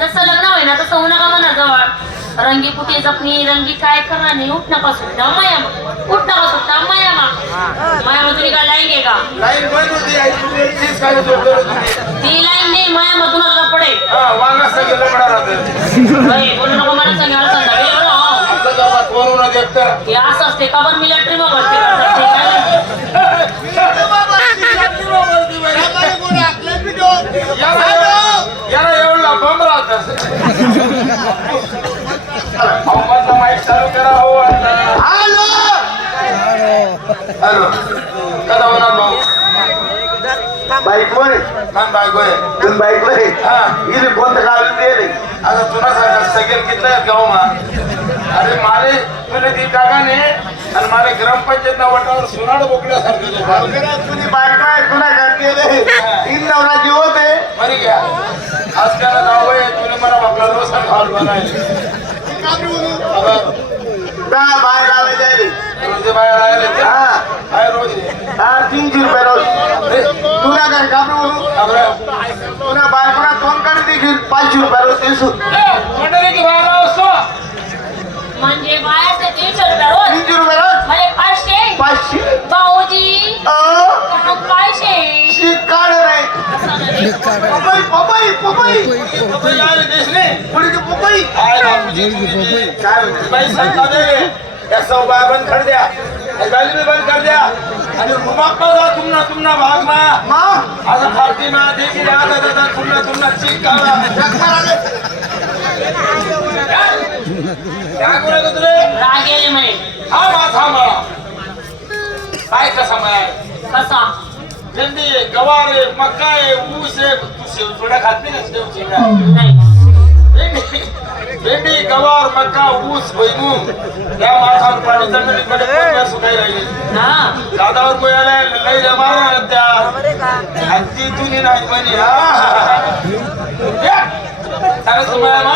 जसं लग्न होईना तसं होऊ नका म्हणा जवळ. रंगी कुठे जपणी रंगी काय करणार नाही. उठ नका सुटता माया उठ नका सुटता माया माया तुम्ही काय लाईन आहे का? लाईन बंद होती आई तुम्ही चीज काय जोडलं तुम्ही ती लाईन नाही माया मधून लपडे. वांगा सगळं लपडा राहते बोलू नको मला सांगायला सांगा आपलं गावात कोण न देखतं हे असं असते का बरं मिलिटरी मग भरती करतात ते काय? याला एवढा बंब राहत माईक चालू करा हो. हॅलो हॅलो कदा होणार भाऊ बाईक वर मान बायको आहे तुम्ही बाईक वर हा इथे कोणतं गाव दिले आता तुला सांगा सगळे कितलं गाव मा अरे मारे तुला ती टाकाने आणि मारे ग्रामपंचायत ना वाटावर सोनाड बोकड्यासारखं तुझी बाईक आहे तुला घरते तीन नवरा जीवत आहे मरी घ्या आज त्याला नाव आहे तुला मला बापला रोज खाऊन बनायले बाहेर आले जायले रोजे बाहेर राहिले हा काय रोज हा 300 रुपये रोज तुला काय कापडी बोलू तुला बायकोला दोन कडे देखील 500 रुपये रोज दिसू मंडळी की बाहेर असतो म्हणजे बायाचे 300 रुपये रोज 300 रुपये रोज म्हणजे 500 500 भाऊजी पाचशे शिकाड रे पपई पपई पपई आले देशने पुढे की पपई काय पैसा का दे रे ऐसा उपाय बंद कर दिया गाली भी बंद कर दिया आणि रुमाक जा तुमना भाग मा मां आज फारती मा देखी याद आता तुमना चीक करा क्या करे तुले राग गेले म्हणे हा माथा मला काय कसा माय कसा भेंडी आहे गवार आहे मक्का आहे ऊस आहे तू शेव थोड्या खात नाही ना शेव चिंगा नाही भेंडी गवार मक्का ऊस भुईमूग या माठावर पाणी जमिनीमध्ये कोणत्या सुकाई राहिली हा दादावर कोयाला लई मारा त्या आणि ती जुनी नाही म्हणे सांगा तुम्हाला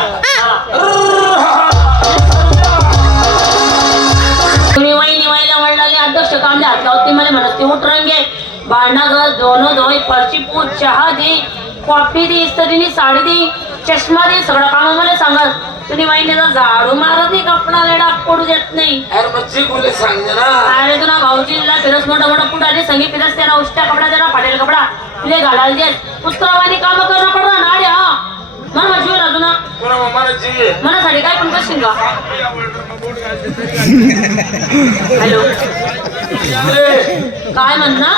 तुम्ही वही निवायला म्हणले अध्यक्ष कामले हात लावते मला म्हणत ते उठरंगे भांडा घर दोनो धोई पर्ची पूछ चहा दे कॉफी दे इस्त्रीनी साडी दे चष्मा दे सगळं काम मला सांगत तुम्ही महिन्याचा झाडू मारत नाही कपडा डाग पडू देत नाही अरे मच्छी बोले सांगते ना अरे तुला भाऊजीला फिरस मोठा पुढाले संगी फिरस त्यांना उष्ट्या कपडा देणार फाटेल कपडा तुले घालायला देत पुस्तकावानी काम करणं पडणार ना अरे हा मला मजबूर राहतो ना मला जी मनासाठी काय पण करशील का हॅलो काय म्हणणार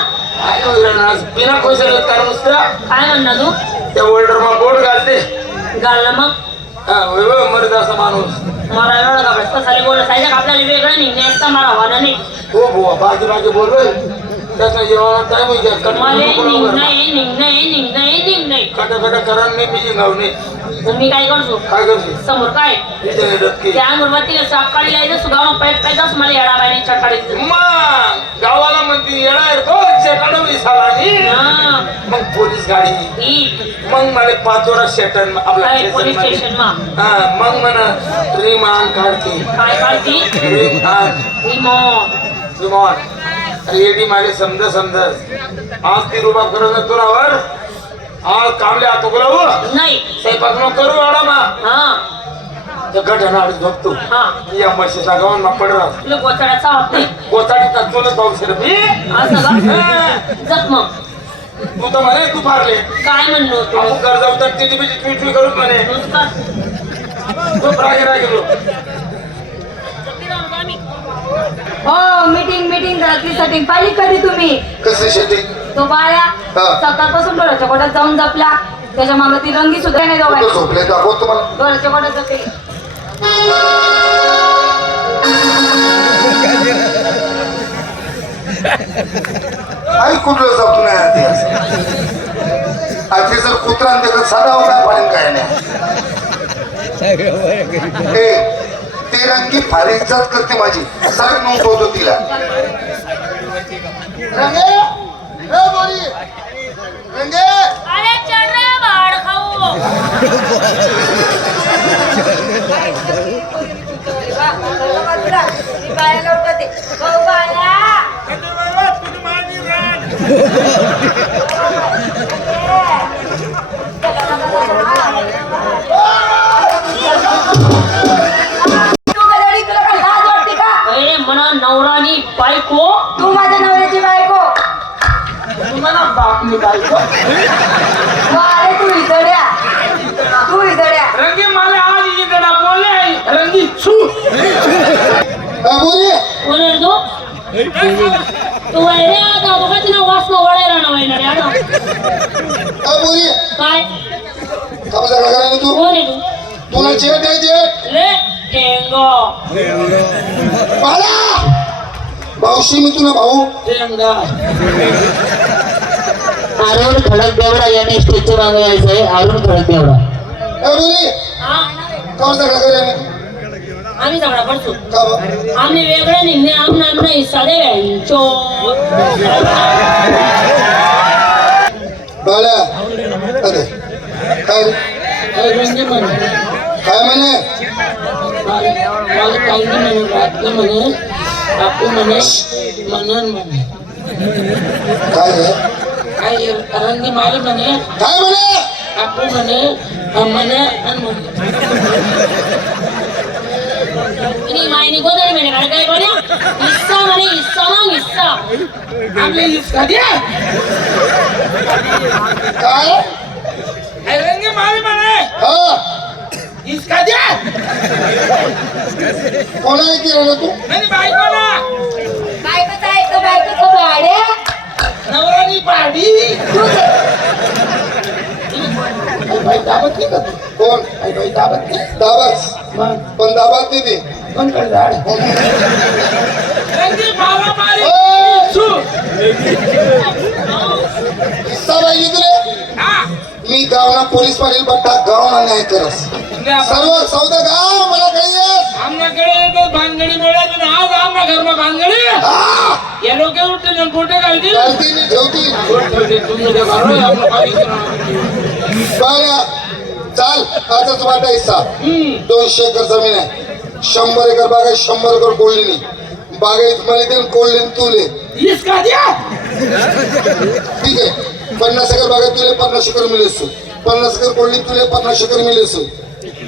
बिना खोशल कारण नुसतं काय म्हणणार तू त्या वर्ल्डर मग बोर्ड घालते घालणं मग मरत असा माणूस मला एवढं का भेटतं साली बोलत सायच्या आपल्याला वेगळं नाही नेसता मला हवा नाही हो बुवा बाकी बोललोय त्याचा जेवणाला काय मला निघणं कटा करा नाही मी गावने मी काय करतो काय करते समोर काय त्या मुरबातीला सापकाळी यायचं सुगाव पाहिजेच मला येडा बाईने चटाडीत गावाला म्हणते मग पोलीस गाडी मग मला 5 वर्ष शेटन आपला पोलीस स्टेशन मग म्हणा रिमान काढते काय काढती रिमॉन रेडी मागे समज आज ती रुबा करू ना तुरावर आज कामले आतो बोलाव नाही स्वयंपाक न करू आडा मा त्या गठाना आडीच बघतो या म्हशीचा गावान मा पडला तुला गोचाड्याचा होत नाही गोचाडीचा चुलत भाऊ शिर मी असं जप मग तू तर म्हणे तू फारले काय म्हणलो तू आपण घर जाऊ तर तिची बिची ट्विट करूच म्हणे खूप रागे हो मीटिंग रात्री सेटिंग पाहिली कधी तुम्ही कशी शेती तो बाया सकाळपासून डोळ्याच्या कोट्यात जाऊन जपल्या त्याच्या मागे ती रंगी सुद्धा नाही दोघांची झोपले दाखवत तुम्हाला डोळ्याच्या कोट्यात जपली आई कुठलं जप नाही आधी जर कुत्रा त्याचं साधा होता पाणी काय नाही ते रंगी फार इज्जत करते माझी सारख नोंदवतो तिला रंगे रंगे अरे चल रे बाळ खाऊ बाया लवकते बाया तू माझ्या नवऱ्याची बायको. तुम्हाला बाप मी बायको अरे तू इजड्या. तू इजड्या. रंगी मला आज इकडा बोलले रंगी छू बोली कोण आहे तू तू वैरे आता तो काय तिला वास वळे राहणार वैरे आडो बोली काय का झगडा करायला तू कोण आहे तू तुला जेट आहे जेट ले टेंगो बाळा भाऊशी मी तुला भाऊ टेंगा अरुण खडक देवडा यांनी स्टेजच्या मागे यायचंय. अरुण खडक देवडा. बोली हा का झगडा करायला आम्ही झगडा करतो का बा? आम्ही वेगळे निघणे आमना आमना हिस्सा दे व्यांचो बाळा अरे काय रे? रंगी म्हणे काय म्हणे मला काही म्हणे रात्र म्हणे आपण म्हणे म्हणून म्हणे काय रे? काय रंगी माल म्हणे काय म्हणे आपण म्हणे म्हणे आणि म्हणे इनी मायनी गोदरी म्हणे काय काय कोण्या हिस्सा म्हणे हिस्सा ना हिस्सा आपले इसका द्या काय रंगी माल म्हणे हा इसका द्या कोणाला केलं तू नाही बायको ना बायकोचं ऐकतं बायकोचं भाड्या. नवरानी पाडी बाई दाबत नाही का तू? कोण बाई दाबत नाही दाबाच मग पण दाबात नाही ते कोण कर झाड रंगी मारा मारी ओय! सु किस्सा पाहिजे तुले हा मी गावना पोलीस पाटील बट्टा गावना न्याय करस सर्व सौदा गाव मला काही येस आमच्याकडे भानगडी मिळत नाही. आज आमच्या घरमा भानगडी हा! या लोक उठतील आणि पोटे घालतील चालती मी ठेवती बाळा चाल आजच वाटा हिस्सा 200 एकर जमीन आहे 100 एकर बागायत 100 एकर कोल्डीनी बागायत मला देऊन कोल्डीन तुले इसका द्या ठीक आहे 50 एकर बागायत तुले 50 एकर मिळेस 50 एकर कोल्डी तुले 50 एकर मिळेस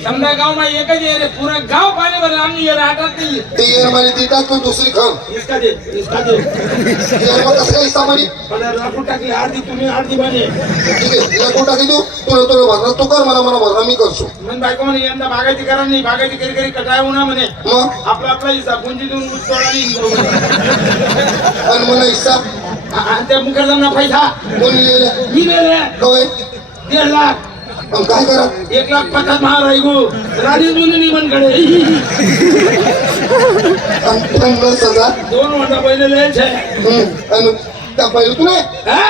समजा गाव मा एकच ये रे पुरा गाव पाणी भरलं आम्ही ये आटात नाही ते येर मला ती टाकतो दुसरी खान इसका दे येर मग कसं काय हिस्सा म्हणे मला लाकूड टाकली अर्धी तुम्ही अर्धी म्हणे ठीक आहे तिला कोण टाकी तू तुला भरणार तू कर मला भरणार मी करतो मग बायको म्हणे यंदा बागायती करा नाही बागायती करी करी कटाय होणार म्हणे मग आपला आपला हिस्सा गुंजी देऊन ऊस तोडा नाही आणि मला हिस्सा आणि त्या मुखर्जांना पैसा कोणी लिहिलं मी दिले होय 1.5 लाख मग काय करा 1,50,000 महाराज गो राधीच मुनी मनकडे 50,000 2 वंडा पहिले छे आणि त्या पहिले तू नाही हा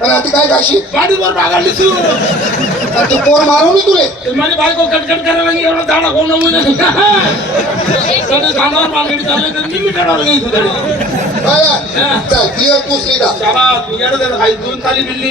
आणि आता काय काशी पाठीवर बागाडली तू आणि ते पोर मारू मी तुले ते माझी बायको कटकट करायला लागली एवढा झाडा कोण नमुने कधी झाडावर बांगडी चालले तर मी मिठावर गेली तुझ्याकडे काय चल क्लिअर तू श्रीडा शाबास मी येडा भाई 2 ताली बिल्ली